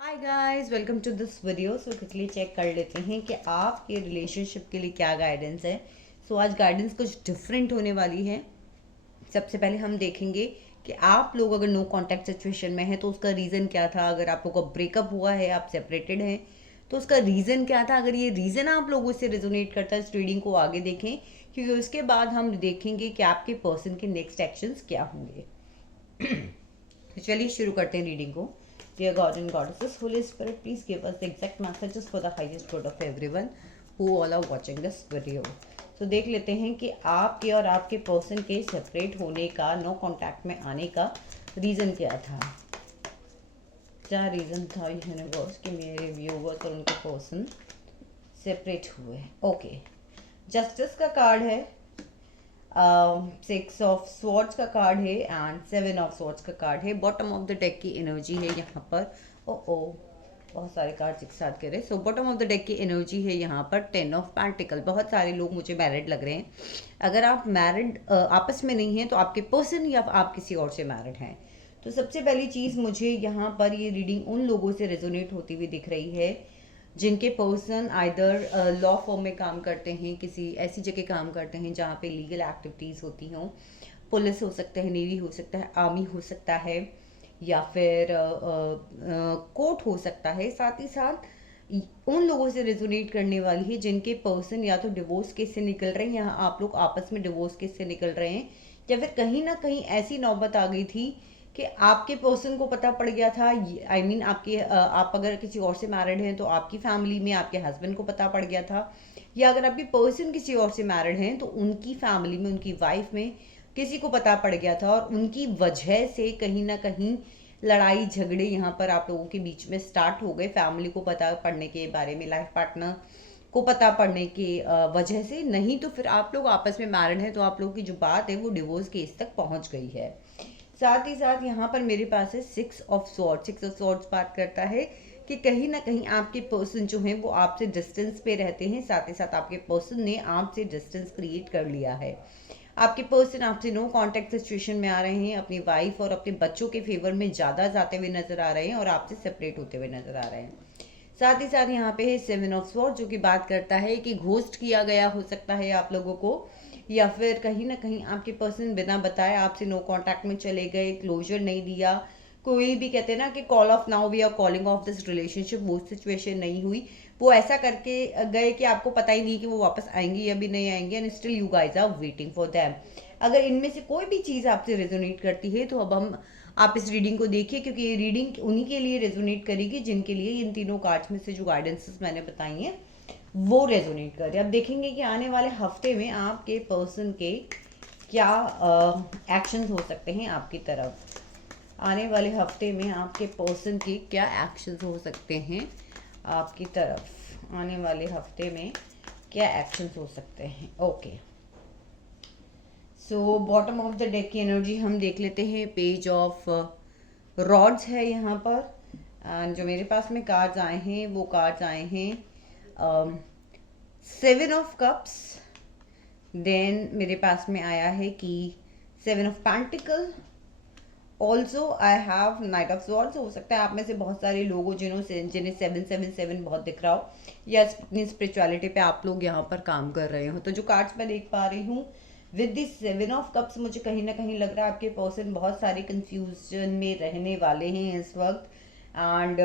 Hi guys, welcome to this video. So quickly check कर लेते हैं कि आपके रिलेशनशिप के लिए क्या गाइडेंस है। आज गाइडेंस कुछ डिफरेंट होने वाली है। सबसे पहले हम देखेंगे कि आप लोग अगर नो कांटेक्ट सिचुएशन में हैं तो उसका रीज़न क्या था। अगर आप लोग का ब्रेकअप हुआ है, आप सेपरेटेड हैं, तो उसका रीज़न क्या था। अगर ये रीज़न आप लोगों से रेजोनेट करता है, इस रीडिंग को आगे देखें, क्योंकि उसके बाद हम देखेंगे कि आपके पर्सन के नेक्स्ट एक्शंस क्या होंगे। तो चलिए शुरू करते हैं रीडिंग को। Dear God and Goddesses, Holy Spirit, please give us the exact messages for the highest good of everyone who all are watching this video. तो देख लेते हैं कि आपके और आपके पर्सन के सेपरेट होने का, नो कांटेक्ट में आने का रीज़न क्या था। क्या रीज़न था यूनिवर्स कि मेरे व्यूवर्स और उनके पर्सन सेपरेट हुए। ओके, जस्टिस का कार्ड है, 6 ऑफ स्वॉर्ड्स का कार्ड है एंड 7 ऑफ स्वॉर्ड्स का कार्ड है। बॉटम ऑफ द डेक की एनर्जी है यहाँ पर। ओ बहुत सारे कार्ड्स एक साथ करें। So bottom of the deck की एनर्जी है यहाँ पर 10 ऑफ पेंटिकल। बहुत सारे लोग मुझे मैरिड लग रहे हैं। अगर आप मैरिड आपस में नहीं हैं तो आपके पर्सन या आप किसी और से मैरिड हैं। तो सबसे पहली चीज़ मुझे यहाँ पर ये रीडिंग उन लोगों से रेजोनेट होती हुई दिख रही है जिनके पर्सन आइदर लॉ फॉर्म में काम करते हैं, किसी ऐसी जगह काम करते हैं जहाँ पे लीगल एक्टिविटीज़ होती हों। पुलिस हो सकता है, नेवी हो सकता है, आर्मी हो सकता है, या फिर कोर्ट हो सकता है। साथ ही साथ उन लोगों से रेजोनेट करने वाली है जिनके पर्सन या तो डिवोर्स केस से निकल रहे हैं, या आप लोग आपस में डिवोर्स केस से निकल रहे हैं, या फिर कहीं ना कहीं ऐसी नौबत आ गई थी कि आपके पर्सन को पता पड़ गया था। आई मीन आपके आप अगर किसी और से मैरिड हैं तो आपकी फैमिली में आपके हस्बैंड को पता पड़ गया था, या अगर आपके पर्सन किसी और से मैरिड हैं तो उनकी फैमिली में, उनकी वाइफ में किसी को पता पड़ गया था, और उनकी वजह से कहीं ना कहीं लड़ाई झगड़े यहाँ पर आप लोगों के बीच में स्टार्ट हो गए। फैमिली को पता पड़ने के बारे में, लाइफ पार्टनर को पता पड़ने की वजह से। नहीं तो फिर आप लोग आपस में मैरिड हैं तो आप लोगों की जो बात है वो डिवोर्स केस तक पहुंच गई है। साथ ही साथ यहाँ पर मेरे पास है 6 ऑफ स्वॉर्ड्स। 6 ऑफ स्वॉर्ड्स बात करता है कि कहीं ना कहीं आपके पर्सन जो हैं वो आपसे डिस्टेंस पे रहते हैं। साथ ही साथ आपके पर्सन ने आपसे डिस्टेंस क्रिएट कर लिया है। आपके पर्सन आपसे नो कांटेक्ट सिचुएशन में आ रहे हैं, अपनी वाइफ और अपने बच्चों के फेवर में ज़्यादा जाते हुए नजर आ रहे हैं और आपसे सेपरेट होते हुए नजर आ रहे हैं। साथ ही साथ यहाँ पे है 7 ऑफ स्वॉर्ड, जो कि बात करता है कि घोस्ट किया गया हो सकता है आप लोगों को, या फिर कहीं ना कहीं आपके पर्सन बिना बताए आपसे नो कांटेक्ट में चले गए, क्लोजर नहीं दिया। कोई भी कहते हैं ना कि call off now we are calling off this relationship, वो सिचुएशन नहीं हुई। वो ऐसा करके गए कि आपको पता ही नहीं कि वो वापस आएंगे या भी नहीं आएंगे, and still you guys are waiting for them. अगर इनमें से कोई भी चीज़ आपसे रेजोनेट करती है तो अब हम आप इस रीडिंग को देखिए, क्योंकि ये रीडिंग उन्हीं के लिए रेजोनेट करेगी जिनके लिए इन तीनों कार्ड्स में से जो गाइडेंसेस मैंने बताई हैं वो रेजोनेट करे। अब देखेंगे कि आने वाले हफ्ते में आपके पर्सन के क्या एक्शंस हो सकते हैं आपकी तरफ। आने वाले हफ्ते में आपके पर्सन के क्या एक्शंस हो सकते हैं आपकी तरफ। आने वाले हफ्ते में क्या एक्शंस हो सकते हैं। Okay, so bottom of the deck की एनर्जी हम देख लेते हैं। पेज ऑफ रॉड्स है यहाँ पर। एंड जो मेरे पास में कार्ड्स आए हैं वो कार्ड्स आए हैं 7 ऑफ कप्स। देन मेरे पास में आया है कि 7 of pentacle. Also I have night of swords. हो सकता है आप में से बहुत सारे लोग हो जिन्हें 777 बहुत दिख रहा हो, या अपनी स्पिरिचुअलिटी पे आप लोग यहाँ पर काम कर रहे हो। तो जो कार्ड्स मैं देख पा रही हूँ विद दिस 7 ऑफ कप्स, मुझे कहीं ना कहीं लग रहा है आपके पर्सन बहुत सारे कंफ्यूजन में रहने वाले हैं इस वक्त। एंड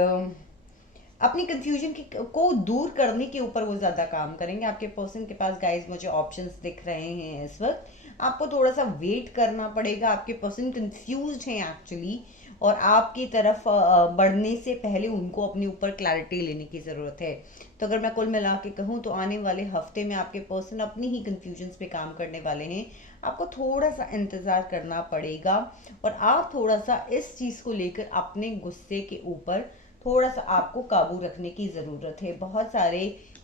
अपनी कंफ्यूजन को दूर करने के ऊपर वो ज़्यादा काम करेंगे। आपके पर्सन के पास गाइस मुझे ऑप्शंस दिख रहे हैं इस वक्त। आपको थोड़ा सा वेट करना पड़ेगा। आपके पर्सन कंफ्यूज्ड हैं एक्चुअली, और आपकी तरफ बढ़ने से पहले उनको अपने ऊपर क्लैरिटी लेने की ज़रूरत है। तो अगर मैं कुल मिला के कहूँ तो आने वाले हफ्ते में आपके पर्सन अपनी ही कंफ्यूजन्स पे काम करने वाले हैं। आपको थोड़ा सा इंतज़ार करना पड़ेगा, और आप थोड़ा सा इस चीज़ को लेकर अपने गुस्से के ऊपर थोड़ा सा आपको काबू रखने की ज़रूरत है। बहुत सारे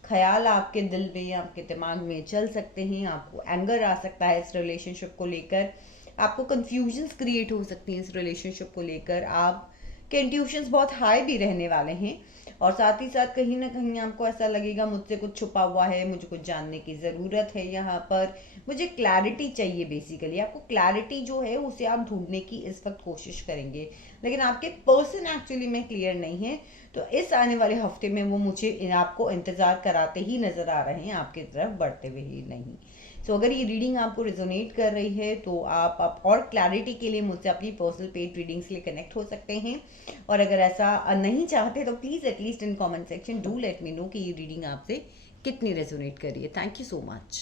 ख्याल आपके दिल में, आपके दिमाग में चल सकते हैं। आपको एंगर आ सकता है इस रिलेशनशिप को लेकर, आपको कंफ्यूजन्स क्रिएट हो सकती हैं इस रिलेशनशिप को लेकर। आपके इंट्यूशंस बहुत हाई भी रहने वाले हैं, और साथ ही साथ कहीं ना कहीं आपको ऐसा लगेगा मुझसे कुछ छुपा हुआ है, मुझे कुछ जानने की ज़रूरत है। यहाँ पर मुझे क्लैरिटी चाहिए। बेसिकली आपको क्लैरिटी जो है उसे आप ढूंढने की इस वक्त कोशिश करेंगे। लेकिन आपके पर्सन एक्चुअली में क्लियर नहीं है। तो इस आने वाले हफ्ते में वो मुझे आपको इंतज़ार कराते ही नज़र आ रहे हैं, आपकी तरफ बढ़ते हुए ही नहीं। सो अगर ये रीडिंग आपको रिजोनेट कर रही है तो आप और क्लैरिटी के लिए मुझसे अपनी पर्सनल पेड रीडिंग्स के लिए कनेक्ट हो सकते हैं। और अगर ऐसा नहीं चाहते तो please at least in comment section do let me know कि ये रीडिंग आपसे कितनी रेजोनेट कर रही है। Thank you so much.